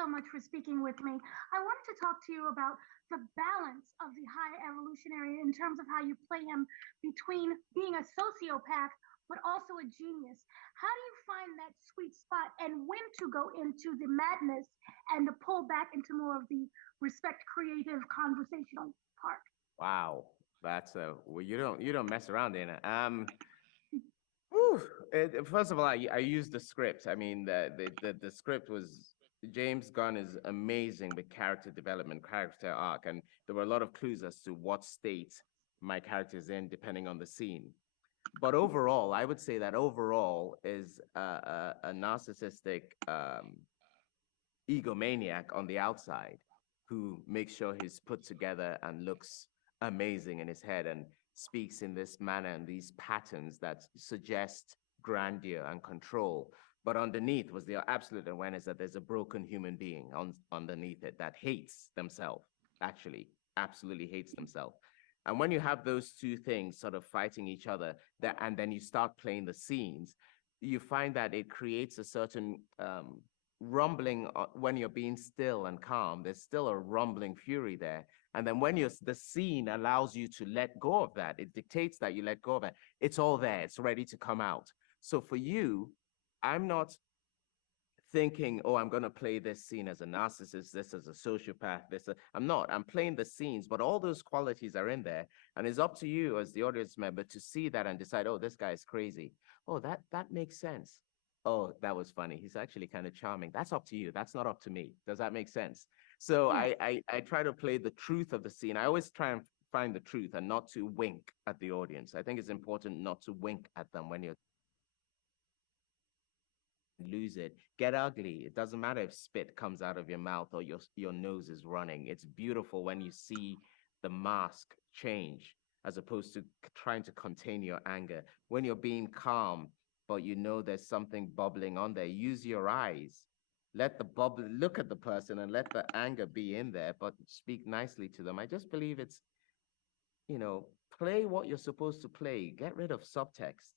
so much for speaking with me. I wanted to talk to you about the balance of the High Evolutionary in terms of how you play him between being a sociopath but also a genius. How do you find that sweet spot and when to go into the madness and to pull back into more of the respect, creative, conversational part? Wow, that's a well, you don't mess around in it. Whew, first of all, I used the script. I mean, the script was James Gunn is amazing with character development, character arc, and there were a lot of clues as to what state my character is in, depending on the scene. But overall, I would say that overall is a narcissistic egomaniac on the outside who makes sure he's put together and looks amazing in his head and speaks in this manner and these patterns that suggest grandeur and control. But underneath was the absolute awareness that there's a broken human being underneath it that hates themselves, actually, absolutely hates themselves. And when you have those two things sort of fighting each other, and then you start playing the scenes, you find that it creates a certain rumbling when you're being still and calm. There's still a rumbling fury there. And then when the scene allows you to let go of that, it dictates that you let go of it. It's all there. It's ready to come out. So for you, I'm not thinking, oh, I'm going to play this scene as a narcissist, this as a sociopath, I'm not. I'm playing the scenes, but all those qualities are in there. And it's up to you as the audience member to see that and decide, oh, this guy is crazy. Oh, that makes sense. Oh, that was funny. He's actually kind of charming. That's up to you. That's not up to me. Does that make sense? So I try to play the truth of the scene. I always try and find the truth and not to wink at the audience. I think it's important not to wink at them when you're lose it, get ugly. It doesn't matter if spit comes out of your mouth or your nose is running. It's beautiful when you see the mask change as opposed to trying to contain your anger. When you're being calm, but you know there's something bubbling on there, use your eyes. Let the bubble, look at the person and let the anger be in there, but speak nicely to them. I just believe it's, play what you're supposed to play. Get rid of subtext.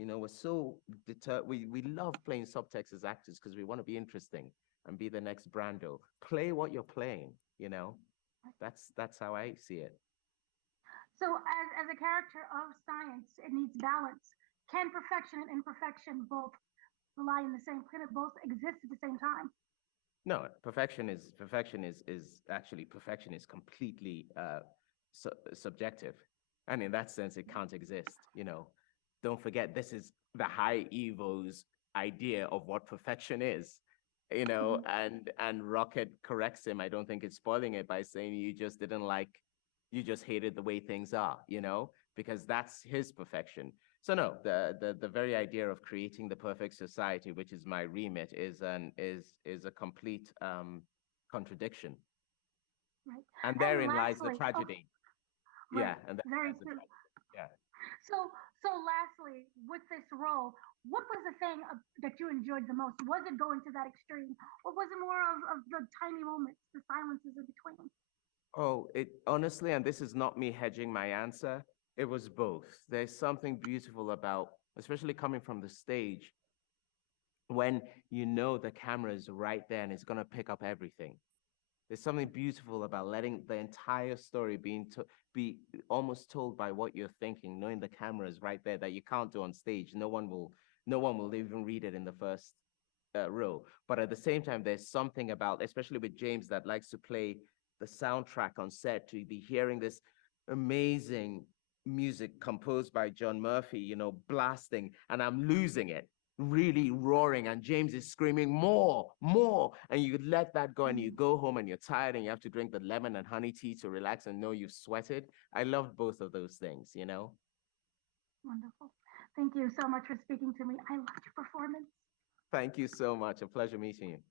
We're so deterred. We love playing subtext as actors because we want to be interesting and be the next Brando. Play what you're playing, That's how I see it. So as a character of science, it needs balance. Can perfection and imperfection both lie in the same, can it both exist at the same time? No, perfection is actually perfection is completely subjective. And in that sense, it can't exist, Don't forget, this is the High Evo's idea of what perfection is, and Rocket corrects him. I don't think it's spoiling it by saying you just hated the way things are, because that's his perfection. So no, the very idea of creating the perfect society, which is my remit, is a complete contradiction. Right. And therein lies the tragedy. Right. Yeah, and very true. Yeah. So lastly, with this role, what was the thing that you enjoyed the most? Was it going to that extreme, or was it more of the tiny moments, the silences in between? Oh, it honestly, and this is not me hedging my answer, it was both. There's something beautiful about, especially coming from the stage, when you know the camera is right there and it's going to pick up everything. There's something beautiful about letting the entire story be almost told by what you're thinking, knowing the camera is right there that you can't do on stage. No one will even read it in the first row. But at the same time, there's something about, especially with James, that likes to play the soundtrack on set, to be hearing this amazing music composed by John Murphy, blasting, and I'm losing it, really roaring, and James is screaming more, and you let that go and you go home and you're tired and you have to drink the lemon and honey tea to relax and know you've sweated. I loved both of those things, Wonderful. Thank you so much for speaking to me. I loved your performance. Thank you so much. A pleasure meeting you.